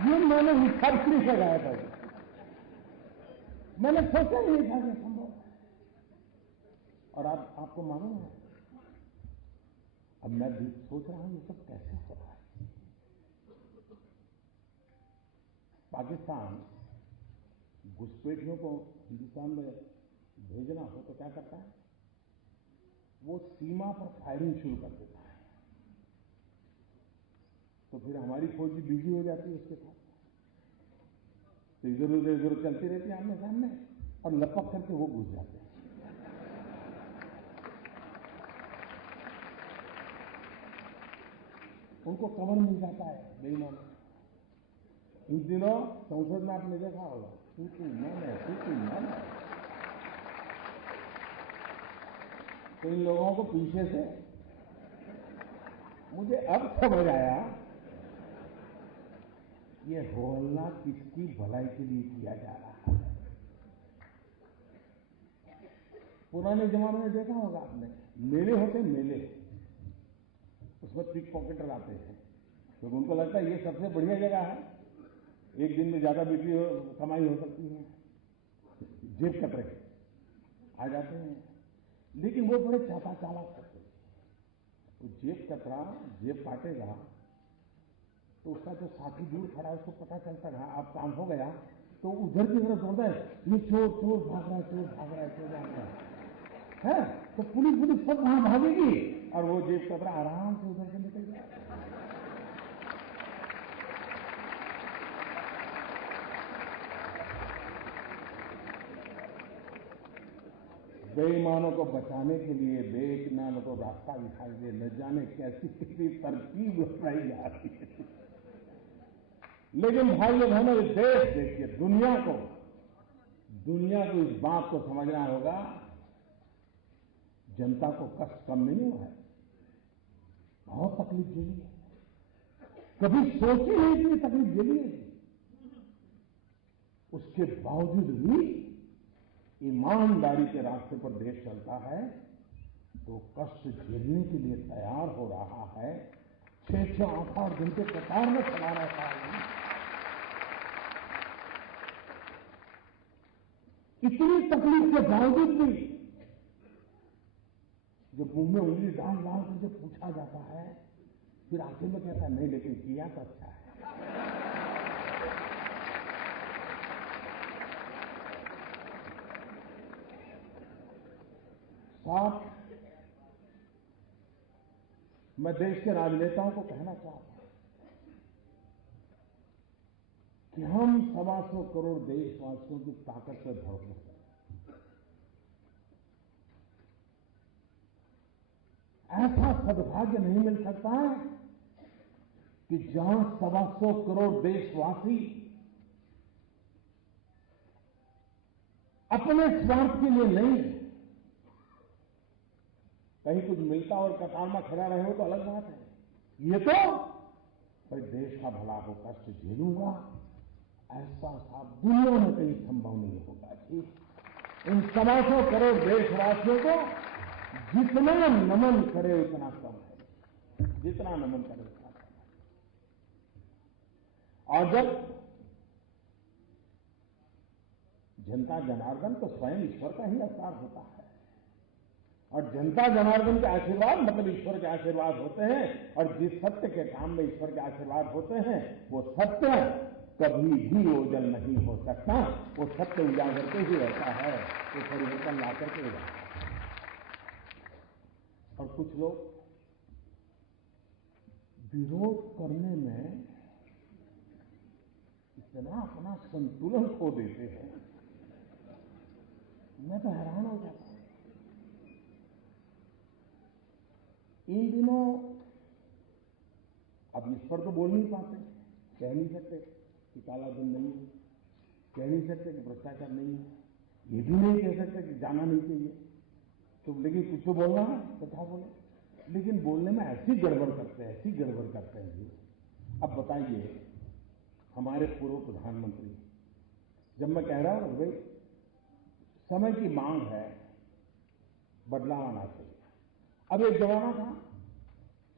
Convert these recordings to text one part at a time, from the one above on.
ये मैंने हिसाब से लगाया था, मैंने सोचा ही नहीं था कि संभव है। और आपको मालूम है, अब मैं भी सोच रहा हूं ये सब कैसे हो रहा है। पाकिस्तान घुसपैठियों को हिंदुस्तान में भेजना हो तो क्या करता है, वो सीमा पर फायरिंग शुरू कर देता है, तो फिर हमारी फौज भी बिजी हो जाती है उसके साथ, तो इधर उधर चलती रहती है आमने सामने, और लपक करके वो घुस जाते हैं। उनको कवर मिल जाता है बेईमान। इन दिनों संसद में आपने देखा होगा, तू मैंने तो इन लोगों को पीछे से, मुझे अब समझ आया ये होहल्ला किसकी भलाई के लिए किया जा रहा है। पुराने जमाने में देखा होगा आपने, मेले होते मेले, उसमें पिक पॉकेटर आते हैं, तो उनको लगता है ये सबसे बढ़िया जगह है, एक दिन में ज्यादा बिक्री कमाई हो सकती है, जेब कतरे आ जाते हैं। लेकिन वो बड़े चाता चालाक करते हैं, वो जेब कतरा जेब काटेगा तो उसका जो साथी दूर खड़ा है उसको पता चलता है अब काम हो गया, तो उधर की तरफ दौड़ता है, ये चोर भाग रहा है, चोर भाग रहा है, तो पुलिस सब वहां भागेगी और वो जेब कतरा आराम से उधर से निकल जाएगा। बेईमानों को बचाने के लिए बेईमानों को रास्ता दिखाई दे, न जाने कैसी किसी तरकीब अपनाई जा रही है। लेकिन भाइयों बहनों, इस देश देखिए, दुनिया को इस बात को समझना होगा, जनता को कष्ट कम नहीं हुआ है, बहुत तकलीफ झेली है, कभी सोची नहीं इतनी तकलीफ झेली है। उसके बावजूद भी ईमानदारी के रास्ते पर देश चलता है, तो कष्ट झेलने के लिए तैयार हो रहा है। 6-6 8-8 घंटे कतार में खड़ा रहता है। इतनी तकलीफ के बावजूद भी जब मुंह में उंगली डाल करके पूछा जाता है, फिर आखिर में कहता है नहीं, लेकिन किया तो अच्छा है। साथ मैं देश के राजनेताओं को कहना चाहता हूं कि हम 125 करोड़ देशवासियों की ताकत से भरपूर हैं। ऐसा सद्भाग्य नहीं मिल सकता कि जहां 125 करोड़ देशवासी अपने स्वार्थ के लिए नहीं, कहीं कुछ मिलता और कतार में खड़ा रहे हो तो अलग बात है, ये तो भाई देश का भला हो, कष्ट झेलूंगा, ऐसा साफ दुनिया में कहीं संभव नहीं होगा जी। इन 125 करोड़ देशवासियों को जितना नमन करे उतना कम है, जितना नमन करे उतना कम है। और जब जनता जनार्दन तो स्वयं ईश्वर का ही अवतार होता है, और जनता जनार्दन के आशीर्वाद मतलब ईश्वर के आशीर्वाद होते हैं, और जिस सत्य के काम में ईश्वर के आशीर्वाद होते हैं वो सत्य कभी भी ओझल नहीं हो सकता, वो सत्य उजागर के ही रहता है, वो परिवर्तन ला करके रहता है। और कुछ लोग विरोध करने में इतना अपना संतुलन खो देते हैं, मैं तो हैरान हो जाता हूं। इन दिनों अब इस पर तो बोल नहीं पाते, कह नहीं सकते कि काला धन नहीं है, कह नहीं सकते कि भ्रष्टाचार नहीं है, ये भी नहीं कह सकते कि जाना नहीं चाहिए, तो लेकिन कुछ तो बोलना है, कथा बोले, लेकिन बोलने में ऐसी गड़बड़ करते हैं जी। अब बताइए, हमारे पूर्व प्रधानमंत्री, जब मैं कह रहा हूं भाई समय की मांग है, बदलाव आना चाहिए। अब एक जमाना था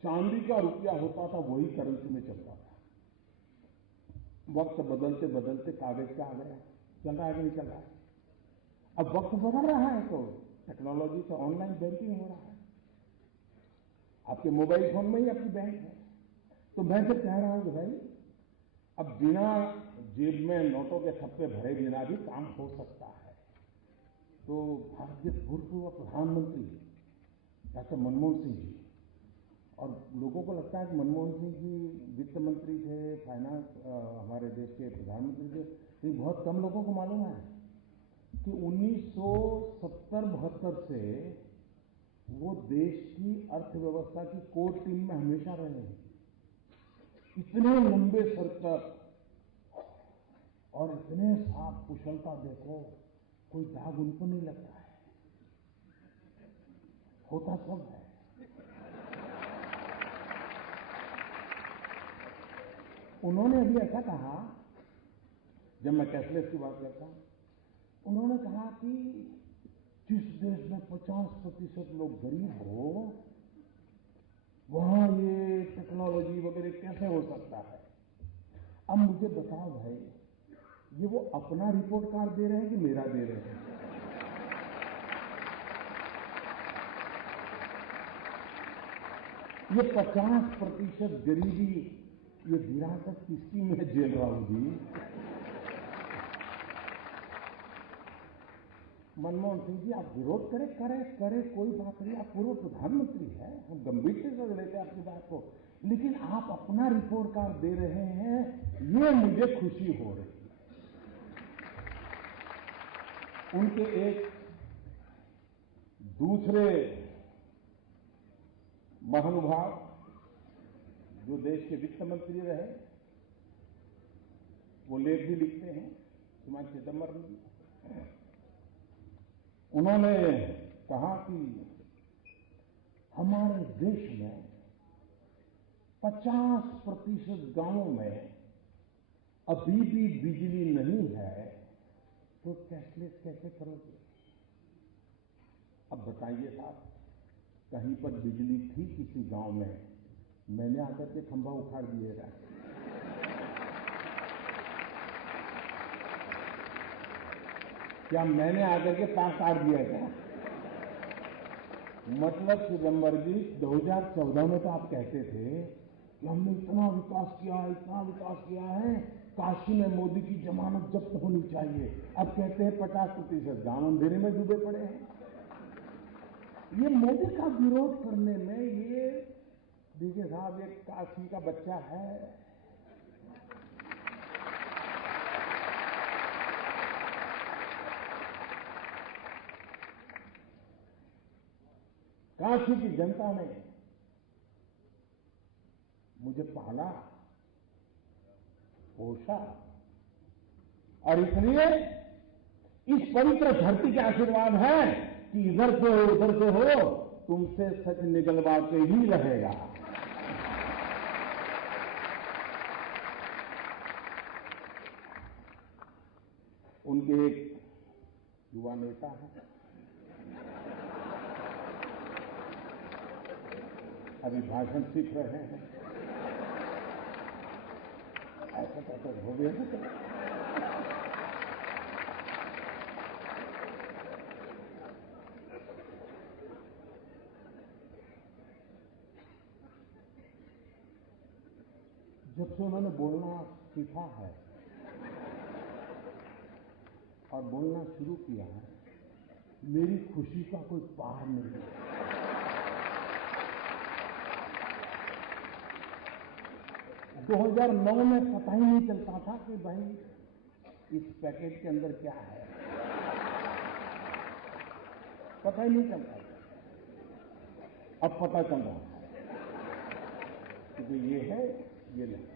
चांदी का रुपया होता था, वही करेंसी में चलता था, वक्त बदलते बदलते कागज का आ गया, चल रहा है कि नहीं चल रहा है। अब वक्त बदल रहा है तो टेक्नोलॉजी से ऑनलाइन बैंकिंग हो रहा है, आपके मोबाइल फोन में ही आपकी बैंक है। तो मैं तो कह रहा हूं कि भाई अब बिना जेब में नोटों के थप्पे भरे बिना भी काम हो सकता है। तो भारत के भूतपूर्व प्रधानमंत्री डॉक्टर मनमोहन सिंह जी, और लोगों को लगता है कि मनमोहन सिंह जी वित्त मंत्री थे, फाइनेंस हमारे देश के प्रधानमंत्री थे, लेकिन बहुत कम लोगों को मालूम है कि 1970-72 से वो देश की अर्थव्यवस्था की कोर टीम में हमेशा रहे हैं। इतने लंबे सर तक और इतने साफ कुशलता, देखो कोई दाग उनको नहीं लगता है, होता सब है। उन्होंने अभी ऐसा कहा, जब मैं कैशलेस की बात करता हूं, उन्होंने कहा कि जिस देश में 50% लोग गरीब हो, वहां ये टेक्नोलॉजी वगैरह कैसे हो सकता है। अब मुझे बताओ भाई, ये वो अपना रिपोर्ट कार्ड दे रहे हैं कि मेरा दे रहे हैं? ये 50% गरीबी, ये विरासत किसकी मैं झेल रहा हूं जी? मनमोहन सिंह जी, आप विरोध करें, कोई बात नहीं, आप पूर्व प्रधानमंत्री हैं, हम गंभीरता से लेते हैं आपकी बात को, लेकिन आप अपना रिपोर्ट कार्ड दे रहे हैं, ये मुझे खुशी हो रही है। उनके एक दूसरे महानुभाव जो देश के वित्त मंत्री रहे, वो लेख भी लिखते हैं, श्रीमान चिदंबरम जी, उन्होंने कहा कि हमारे देश में 50% गांवों में अभी भी बिजली नहीं है, तो कैशलेस कैसे करोगे? अब बताइए साहब, कहीं पर बिजली थी किसी गांव में, मैंने आकर के खंभा उखाड़ दिएगा। क्या मैंने आकर के तार काट दिया क्या? मतलब चिदंबर जी, 2014 में तो आप कहते थे कि हमने इतना विकास किया है, काशी में मोदी की जमानत जब्त होनी चाहिए। अब कहते हैं 50% गांव अंधेरे में डूबे पड़े हैं। ये मोदी का विरोध करने में, ये देखिए साहब, एक काशी का बच्चा है, काशी की जनता ने मुझे पाला, पोषा, और इसलिए इस पवित्र धरती के आशीर्वाद है कि इधर से हो उधर से हो, तुमसे सच निकलवा के ही रहेगा। उनके एक युवा नेता हैं, अभी भाषण सीख रहे हैं, ऐसा हो गया। जब से उन्होंने बोलना सीखा है और बोलना शुरू किया है, मेरी खुशी का कोई पार नहीं है। 2009 में पता ही नहीं चलता था कि भाई इस पैकेट के अंदर क्या है, पता ही नहीं चलता था। अब पता चल रहा है कि ये है, ये नहीं।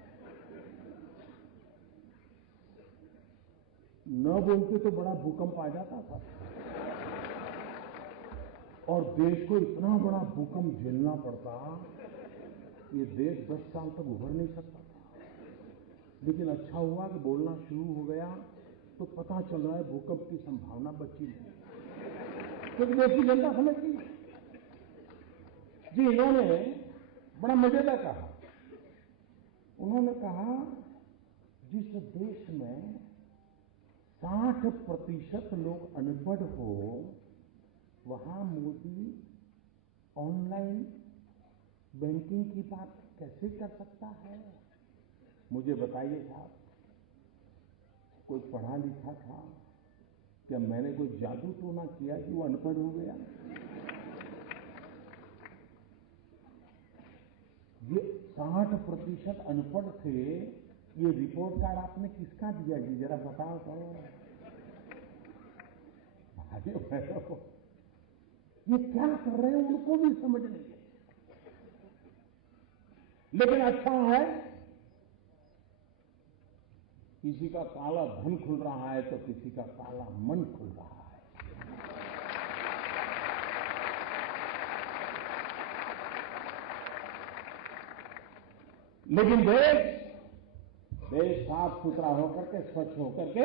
न बोलते तो बड़ा भूकंप आ जाता था, और देश को इतना बड़ा भूकंप झेलना पड़ता, ये देश 10 साल तक उभर नहीं सकता था। लेकिन अच्छा हुआ कि बोलना शुरू हो गया तो पता चल रहा है भूकंप की संभावना बची नहीं, क्योंकि देश की जनता समझ गई। जी, इन्होंने बड़ा मजेदार कहा, उन्होंने कहा जिस देश में 60% लोग अनपढ़ हो, वहां मोदी ऑनलाइन बैंकिंग की बात कैसे कर सकता है? मुझे बताइए साहब, कोई पढ़ा लिखा था? क्या मैंने कोई जादू टोना किया कि वो अनपढ़ हो गया? ये 60% अनपढ़ थे। ये रिपोर्ट कार्ड आपने किसका दिया जी? जरा बताओ तो। भाइयों बहनों, ये क्या कर रहे हैं उनको भी समझ नहीं है। लेकिन अच्छा है, किसी का काला धन खुल रहा है तो किसी का काला मन खुल रहा है। लेकिन देश साफ सुथरा होकर के, स्वच्छ होकर के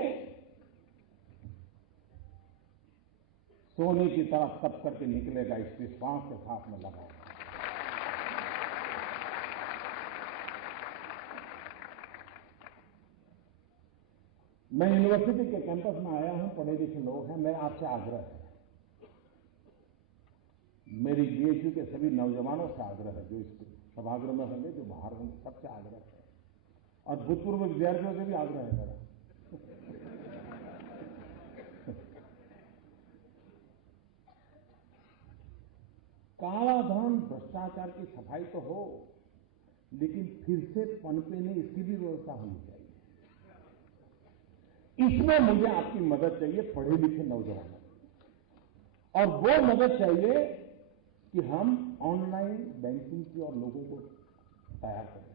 सोने की तरफ तप करके निकलेगा, इस विश्वास के साथ में लगा। मैं यूनिवर्सिटी के कैंपस में आया हूं, पढ़े लिखे लोग हैं, मेरा आपसे आग्रह है, मेरी बीएचयू के सभी नौजवानों से आग्रह है, जो इस सभागृह में होंगे, जो बाहर होंगे, सबसे आग्रह है, और भूतपूर्व विद्यार्थियों से भी आग्रह है मेरा। काला धन, भ्रष्टाचार की सफाई तो हो, लेकिन फिर से पनपे नहीं, इसकी भी व्यवस्था होनी चाहिए। इसमें मुझे आपकी मदद चाहिए, पढ़े लिखे नौजवानों, और वो मदद चाहिए कि हम ऑनलाइन बैंकिंग की और लोगों को तैयार करें।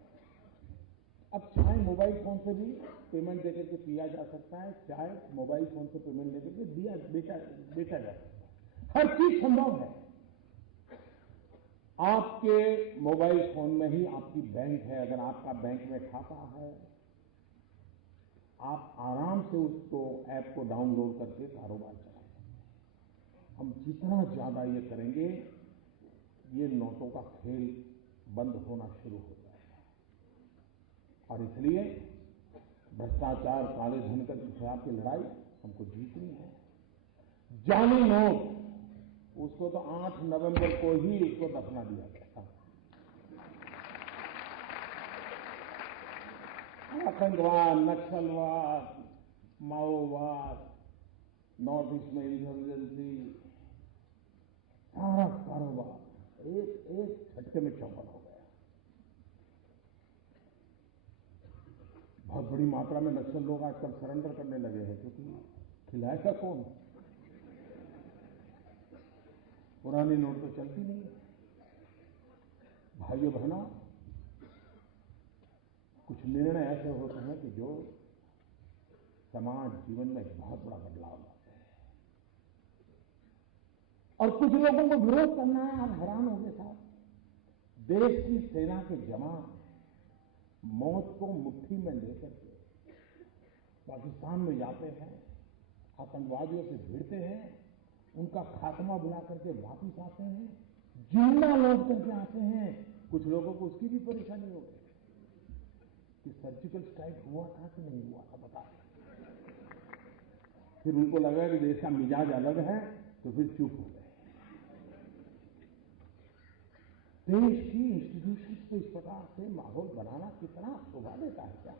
अब चाहे मोबाइल फोन से भी पेमेंट देकर के किया जा सकता है, चाहे मोबाइल फोन से पेमेंट लेकर के बेचा जा सकता है, हर चीज संभव है। आपके मोबाइल फोन में ही आपकी बैंक है, अगर आपका बैंक में खाता है, आप आराम से उसको ऐप को डाउनलोड करके कारोबार चला सकते हैं। हम जितना ज्यादा ये करेंगे, ये नोटों का खेल बंद होना शुरू हो जाएगा। और इसलिए भ्रष्टाचार, काले धन के खिलाफ की लड़ाई हमको जीतनी है। जाली नोट, उसको तो 8 नवंबर को ही उसको दफना दिया गया था। आतंकवाद, नक्सलवाद, माओवाद, नॉर्थ ईस्ट में इंसर्जेंसी, सारा कारोबार एक झटके में चौपट हो गया। बहुत बड़ी मात्रा में नक्सल लोग आजकल सरेंडर करने लगे हैं, क्योंकि खिलाएगा कौन? पुरानी नोट तो चलती नहीं है। भाइयों बहनों, कुछ निर्णय ऐसे होते हैं कि जो समाज जीवन में एक बहुत बड़ा बदलाव लाते हैं, और कुछ लोगों को विरोध करना है। आप हैरान होंगे साहब, देश की सेना के जवान मौत को मुट्ठी में लेकर के पाकिस्तान में जाते हैं, आतंकवादियों से भिड़ते हैं, उनका खात्मा बुला करके वापिस आते हैं, जिंदा लौट करके आते हैं। कुछ लोगों को उसकी भी परेशानी हो गई कि सर्जिकल स्ट्राइक हुआ था कि नहीं हुआ था, बता। फिर उनको लगा कि देश का मिजाज अलग है, तो फिर चुप हो गए। देश की इंस्टीट्यूशंस पे इस प्रकार से माहौल बनाना कितना शोभा देता है क्या?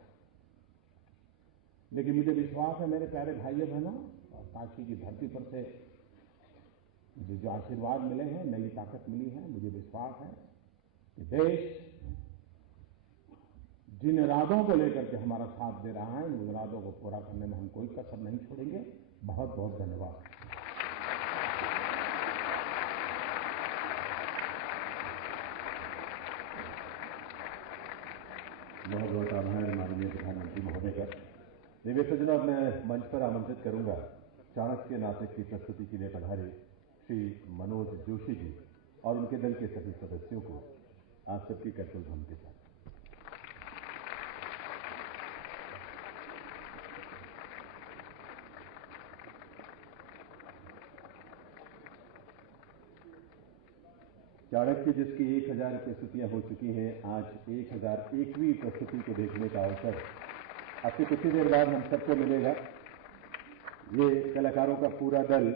लेकिन मुझे विश्वास है मेरे प्यारे भाइयों बहनों, और काशी की धरती पर से मुझे जो आशीर्वाद मिले हैं, नई ताकत मिली है, मुझे विश्वास है कि देश जिन इरादों को लेकर के हमारा साथ दे रहा है, उन इरादों को पूरा करने में हम कोई कसर नहीं छोड़ेंगे। बहुत बहुत धन्यवाद। बहुत बहुत आभार माननीय प्रधानमंत्री महोदय का। देवी सज्जनों, अब मैं मंच पर आमंत्रित करूंगा चाणक्य नाटक की प्रस्तुति के लिए पधारे श्री मनोज जोशी जी और उनके दल के सभी सदस्यों को, आप सबकी कर्तव्य के साथ। चाणक्य जिसकी 1000 प्रस्तुतियां हो चुकी हैं, आज 1001वीं प्रस्तुति को देखने का अवसर आपसे कुछ ही देर बाद हम सबको मिलेगा। ये कलाकारों का पूरा दल,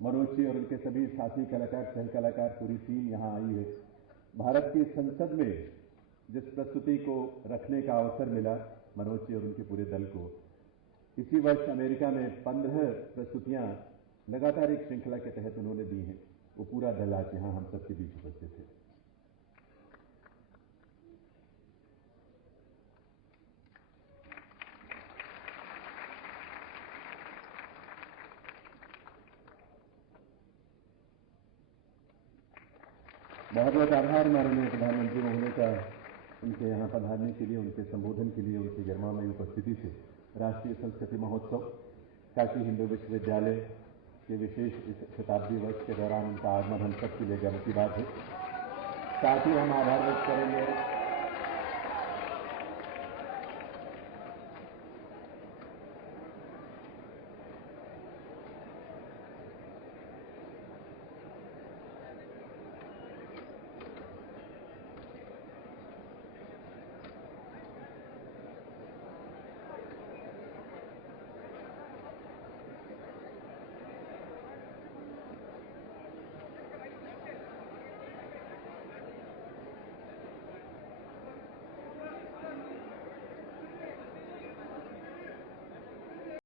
मनोज जी और उनके सभी साथी कलाकार, सह कलाकार, पूरी टीम यहां आई है। भारत की संसद में जिस प्रस्तुति को रखने का अवसर मिला मनोज जी और उनके पूरे दल को, इसी वर्ष अमेरिका में 15 प्रस्तुतियां लगातार एक श्रृंखला के तहत उन्होंने दी हैं। वो पूरा दल आज यहां हम सबके बीच उपस्थित है। बहुत बहुत आभार माननीय प्रधानमंत्री महोदय का उनके यहाँ पधारने के लिए, उनके संबोधन के लिए, उनकी गरिमामयी उपस्थिति से। राष्ट्रीय संस्कृति महोत्सव काशी हिंदू विश्वविद्यालय के विशेष इस शताब्दी वर्ष के दौरान उनका आगमन हम सबके लिए गर्व की बात है। साथ ही हम आभार व्यक्त करेंगे